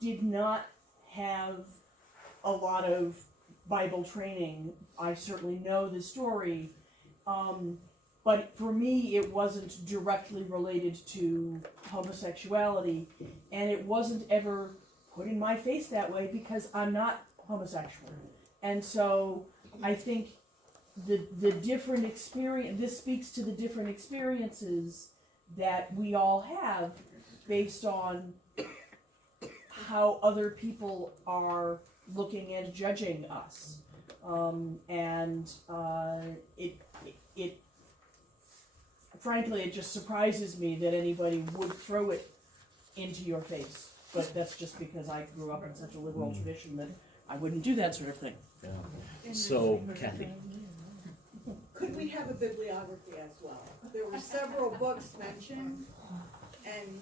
did not have a lot of Bible training. I certainly know the story, but for me it wasn't directly related to homosexuality, and it wasn't ever put in my face that way because I'm not homosexual. And so I think the different experience, this speaks to the different experiences that we all have based on how other people are looking and judging us. It frankly, it just surprises me that anybody would throw it into your face. But that's just because I grew up in such a liberal tradition that I wouldn't do that sort of thing. Yeah. So, Kathy. Could we have a bibliography as well? There were several books mentioned, and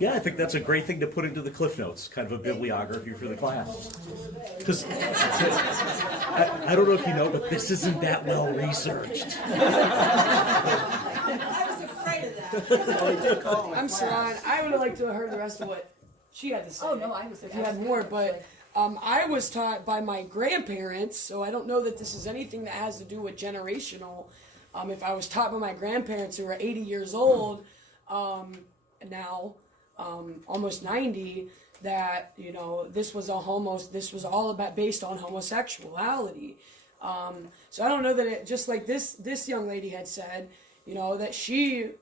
Yeah, I think that's a great thing to put into the Cliff Notes, kind of a bibliography for the class. Because I don't know if you know, but this isn't that well researched. I was afraid of that. I'm Saran. I would have liked to have heard the rest of what she had to say. Oh, no, I was. If you had more, but I was taught by my grandparents, so I don't know that this is anything that has to do with generational. If I was taught by my grandparents who are 80 years old now, almost 90, that this was all about based on homosexuality. So I don't know that it, just like this young lady had said, that she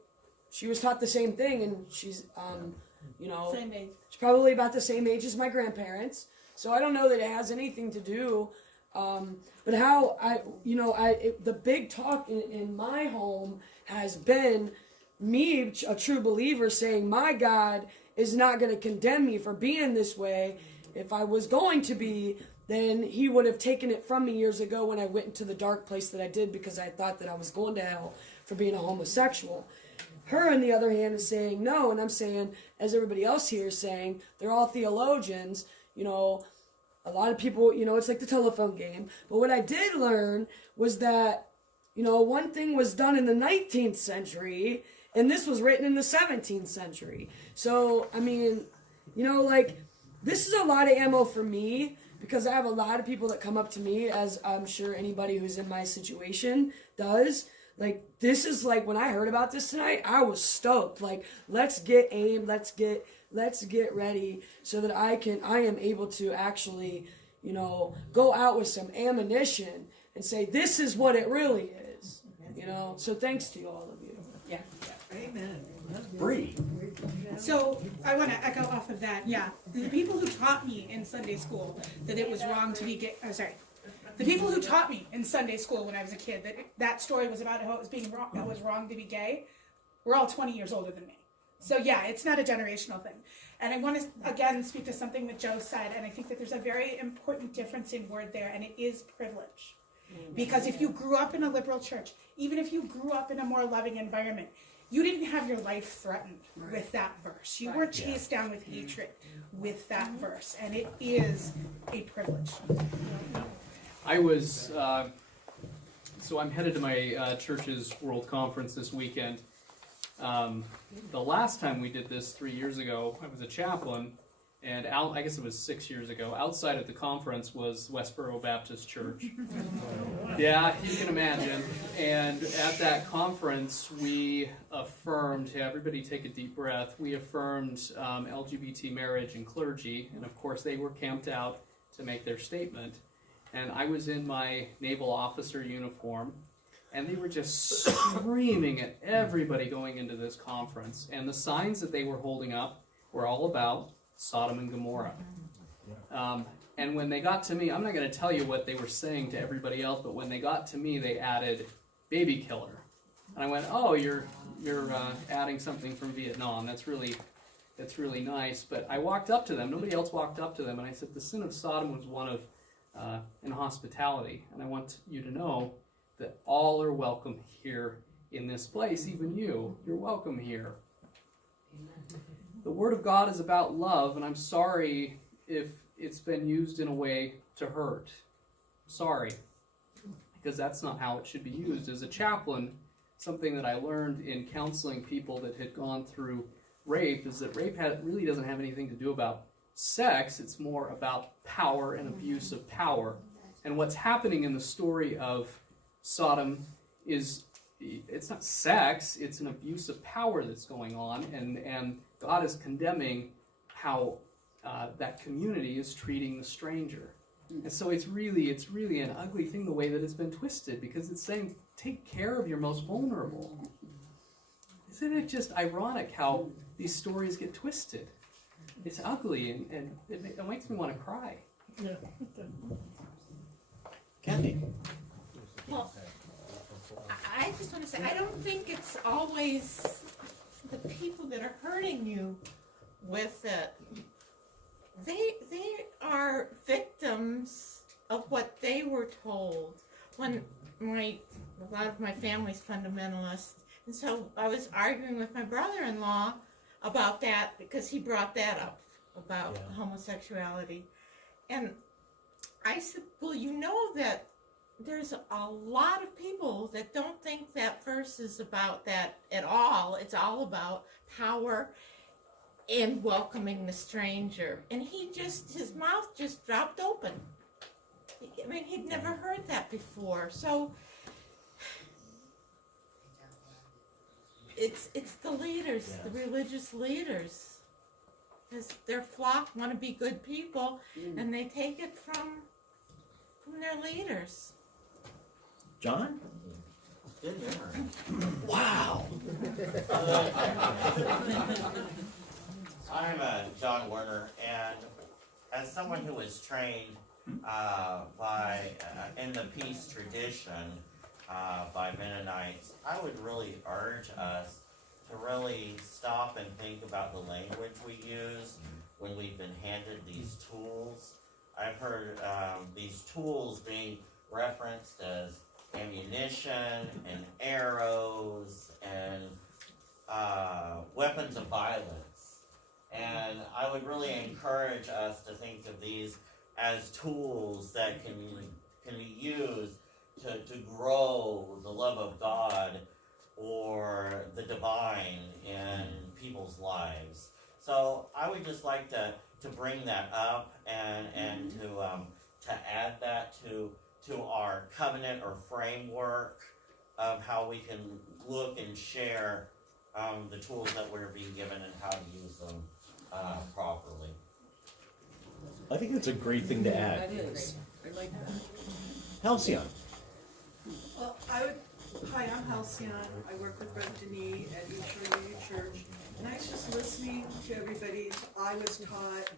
was taught the same thing, and she's Same age. she's probably about the same age as my grandparents. So I don't know that it has anything to do. But how the big talk in my home has been me, a true believer, saying my God is not going to condemn me for being this way. If I was going to be, then he would have taken it from me years ago when I went into the dark place that I did because I thought that I was going to hell for being a homosexual. Her, on the other hand, is saying no, and I'm saying, as everybody else here is saying, they're all theologians, a lot of people, it's like the telephone game. But what I did learn was that, one thing was done in the 19th century, and this was written in the 17th century. So, this is a lot of ammo for me, because I have a lot of people that come up to me, as I'm sure anybody who's in my situation does. This is when I heard about this tonight, I was stoked. Let's get aimed, let's get ready so that I am able to actually, go out with some ammunition and say, this is what it really is, So thanks to all of you. Yeah. Amen. Bree. So I want to echo off of that. Yeah, the people who taught me in Sunday school that it was wrong to be gay. The people who taught me in Sunday school when I was a kid that story was about how it was being wrong. That was wrong to be gay. We're all 20 years older than me. So yeah, it's not a generational thing. And I want to again speak to something that Joe said, and I think that there's a very important difference in word there, and it is privilege. Because if you grew up in a liberal church, even if you grew up in a more loving environment, you didn't have your life threatened with that verse. You weren't chased down with hatred with that verse, and it is a privilege. I was, so I'm headed to my church's World Conference this weekend. The last time we did this 3 years ago, I was a chaplain, and I guess it was 6 years ago, outside of the conference was Westboro Baptist Church. Yeah, you can imagine. And at that conference, we affirmed, everybody take a deep breath, we affirmed LGBT marriage and clergy, and of course they were camped out to make their statement. And I was in my naval officer uniform, and they were just screaming at everybody going into this conference. And the signs that they were holding up were all about Sodom and Gomorrah. And when they got to me, I'm not going to tell you what they were saying to everybody else, but when they got to me, they added baby killer. And I went, oh, you're adding something from Vietnam. That's really nice. But I walked up to them. Nobody else walked up to them, and I said, the sin of Sodom was one of inhospitality. And I want you to know that all are welcome here in this place, even you. You're welcome here. The Word of God is about love, and I'm sorry if it's been used in a way to hurt. Sorry, because that's not how it should be used. As a chaplain, something that I learned in counseling people that had gone through rape is that rape really doesn't have anything to do about sex. It's more about power and abuse of power. And what's happening in the story of Sodom is, it's not sex, it's an abuse of power that's going on, and God is condemning how that community is treating the stranger. And so it's really an ugly thing the way that it's been twisted, because it's saying, take care of your most vulnerable. Isn't it just ironic how these stories get twisted? It's ugly, and it makes me want to cry. Kathy. Well, I just want to say, I don't think it's always the people that are hurting you with it. They are victims of what they were told. When a lot of my family's fundamentalist, and so I was arguing with my brother-in-law about that because he brought that up about homosexuality, and I said, well, you know that there's a lot of people that don't think that verse is about that at all. It's all about power and welcoming the stranger. And his mouth just dropped open. I mean, he'd never heard that before. So it's the leaders, the religious leaders. Because their flock want to be good people, and they take it from their leaders. John? Wow. I'm John Werner, and as someone who was trained in the peace tradition by Mennonites, I would really urge us to really stop and think about the language we use when we've been handed these tools. I've heard these tools being referenced as ammunition and arrows and weapons of violence. And I would really encourage us to think of these as tools that can be used to grow the love of God or the divine in people's lives. So I would just like to bring that up and to add that to our covenant or framework of how we can look and share the tools that we're being given and how to use them properly. I think that's a great thing to add. That is. I like that. Halcyon. Well, hi, I'm Halcyon. I work with Brother Denis at East Shore Church. And I was just listening to everybody's, I was taught,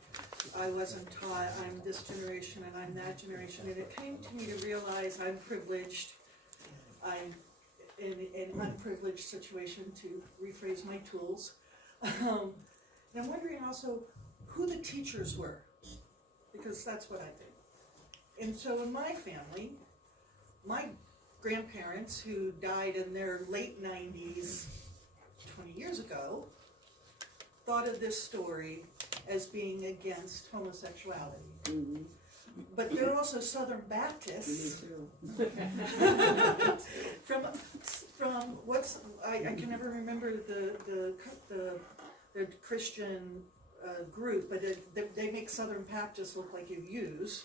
I wasn't taught, I'm this generation and I'm that generation. And it came to me to realize I'm privileged. I'm in an unprivileged situation, to rephrase my tools. And I'm wondering also who the teachers were, because that's what I think. And so in my family, my grandparents who died in their late 90s, 20 years ago, thought of this story as being against homosexuality. Mm-hmm. But they're also Southern Baptists. Me too. from what's I can never remember the Christian group, but they make Southern Baptists look like views.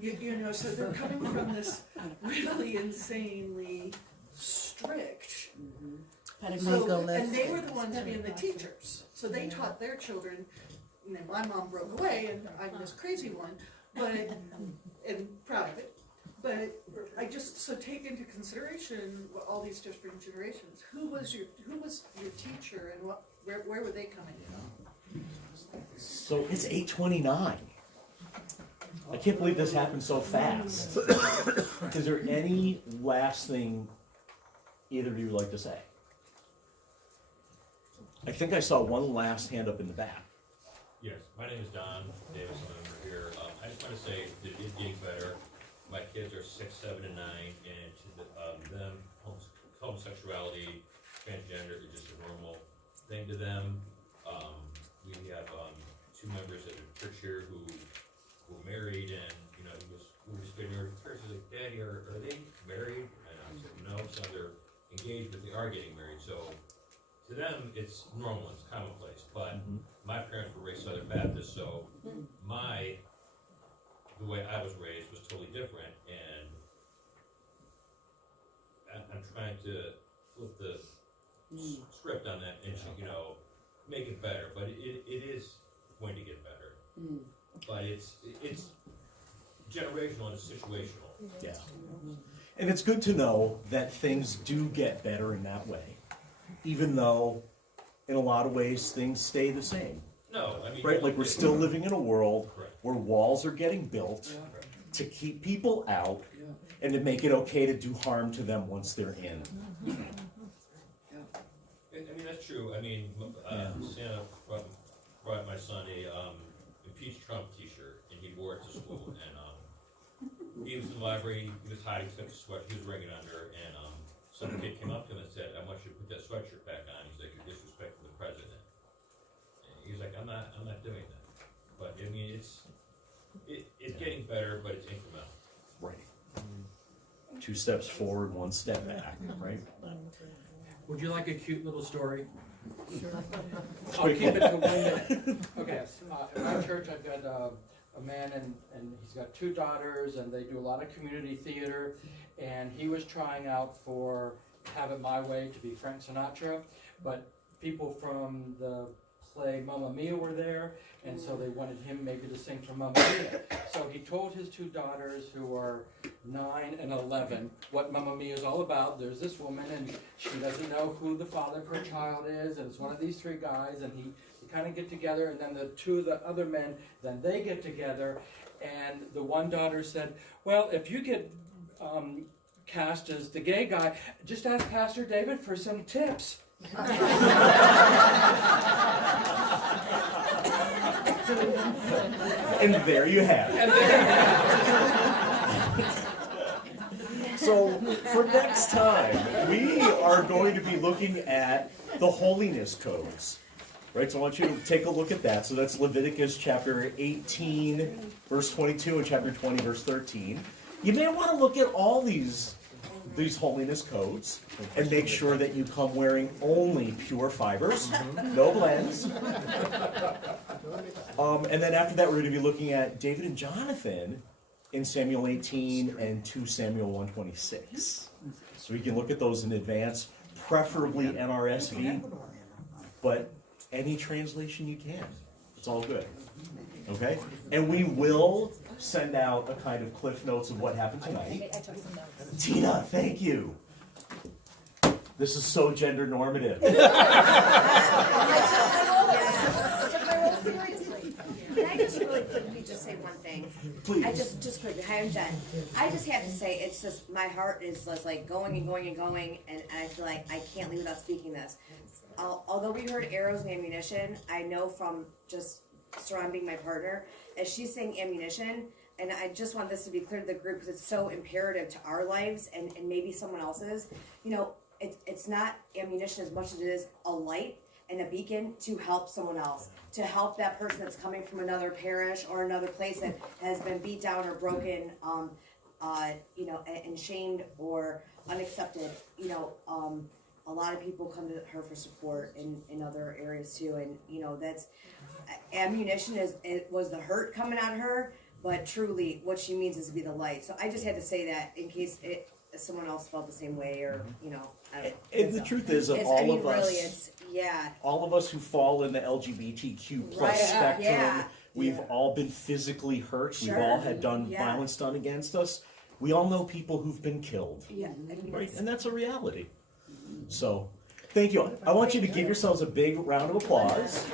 You know, so they're coming from this really insanely strict. So, and they were the ones being the teachers. So they taught their children. And then my mom broke away, and I'm this crazy one, but and proud of it. But I just take into consideration all these different generations. Who was your teacher, and where were they coming from? So it's 8:29. I can't believe this happened so fast. Is there any last thing either of you would like to say? I think I saw one last hand up in the back. Yes, my name is Don Davis. I'm over here. I just want to say that it is getting better. My kids are 6, 7, and 9, and to them, homosexuality, transgender is just a normal thing to them. We have 2 members at the church here who were married, and we were just getting her first. Like, Daddy, are they married? And I said no. So they're engaged, but they are getting married. So to them, it's normal, it's commonplace, but my parents were raised Southern Baptist, so the way I was raised was totally different, and I'm trying to flip the script on that and, you know, make it better, but it is going to get better. But it's generational and it's situational. Yeah. And it's good to know that things do get better in that way, even though in a lot of ways things stay the same. No, I mean, Right? Like we're still living in a world Correct. where walls are getting built to keep people out and to make it okay to do harm to them once they're in. I mean, that's true. I mean, Santa brought my son a Impeach Trump t-shirt, and he wore it to school, and he was in the library, he was hiding, took a sweat, he was ringing under, and some kid came up to him and said, I want you to put that sweatshirt back on. He's like, you're disrespecting the president. And he's like, I'm not doing that. But I mean, it's getting better, but it's incremental. Right. 2 steps forward, 1 step back, right? Would you like a cute little story? Sure. I'll keep it to 1 minute. Okay, in my church I've got a man and he's got 2 daughters and they do a lot of community theater, and he was trying out for Have It My Way to be Frank Sinatra, but people from the play Mamma Mia were there, and so they wanted him maybe to sing for Mamma Mia. So he told his 2 daughters, who are 9 and 11, what Mamma Mia is all about. There's this woman, and she doesn't know who the father of her child is, and it's one of these 3 guys, and he kind of get together, and then the other men, then they get together, and the one daughter said, well, if you get cast as the gay guy, just ask Pastor David for some tips. And there you have it. So for next time, we are going to be looking at the holiness codes. Right, so I want you to take a look at that. So that's Leviticus chapter 18, verse 22, and chapter 20, verse 13. You may want to look at all these holiness codes and make sure that you come wearing only pure fibers, no blends. And then after that, we're going to be looking at David and Jonathan in Samuel 18 and 2 Samuel 126. So we can look at those in advance, preferably NRSV, but any translation you can. It's all good. Okay? And we will send out a kind of cliff notes of what happened tonight. Tina, thank you. This is so gender normative. Can I just really quickly just say one thing? Please. Just quickly. Hi, I'm Jen. I just have to say, it's just, my heart is just like going and going and going, and I feel like I can't leave without speaking this. Although we heard arrows and ammunition, I know from just surrounding my partner, as she's saying ammunition, and I just want this to be clear to the group because it's so imperative to our lives and maybe someone else's. You know, it's not ammunition as much as it is a light and a beacon to help someone else, to help that person that's coming from another parish or another place that has been beat down or broken, you know, and shamed or unaccepted. You know, a lot of people come to her for support in other areas too, and you know, that's ammunition was the hurt coming out of her, but truly what she means is to be the light. So I just had to say that in case someone else felt the same way, or you know. I don't know. And the truth is, of all of us, yeah. all of us who fall in the LGBTQ plus spectrum, we've all been physically hurt. Sure. We've all had violence done against us. We all know people who've been killed. Yeah. Right, and that's a reality. So, thank you. I want you to give yourselves a big round of applause.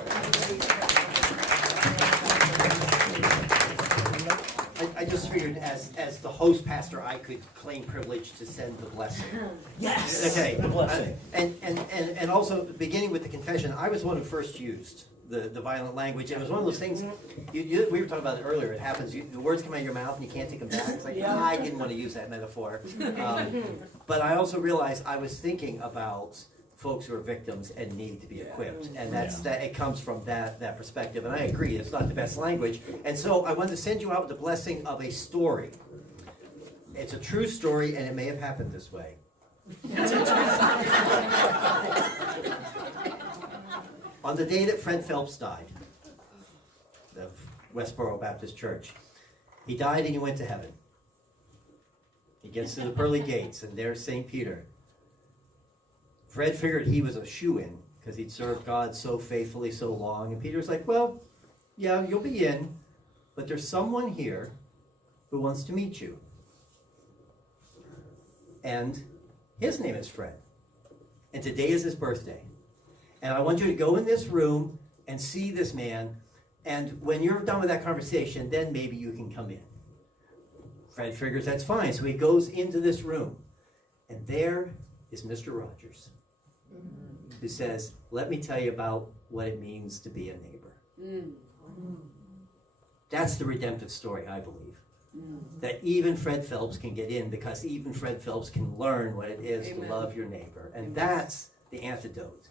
I just figured as the host pastor, I could claim privilege to send the blessing. Yes. Okay. The blessing. And also, beginning with the confession, I was one who first used the violent language. And it was one of those things, we were talking about it earlier, it happens, the words come out of your mouth and you can't take them back. It's like, I didn't want to use that metaphor. But I also realized I was thinking about folks who are victims and need to be equipped, and it comes from that perspective. And I agree, it's not the best language. And so I wanted to send you out with the blessing of a story. It's a true story, and it may have happened this way. On the day that Fred Phelps died, of Westboro Baptist Church, he died and he went to heaven. He gets to the pearly gates, and there's St. Peter. Fred figured he was a shoo-in because he'd served God so faithfully so long, and Peter's like, well, yeah, you'll be in, but there's someone here who wants to meet you. And his name is Fred. And today is his birthday. And I want you to go in this room and see this man, and when you're done with that conversation, then maybe you can come in. Fred figures that's fine, so he goes into this room, and there is Mr. Rogers, who says, let me tell you about what it means to be a neighbor. That's the redemptive story, I believe. That even Fred Phelps can get in, because even Fred Phelps can learn what it is to love your neighbor. And that's the antidote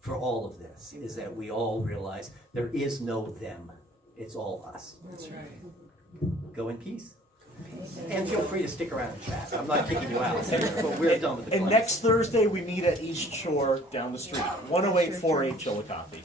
for all of this, is that we all realize there is no them. It's all us. That's right. Go in peace. And feel free to stick around and chat. I'm not kicking you out, but we're done with the And class. next Thursday, we meet at East Shore down the street, 10848 Chillicothe.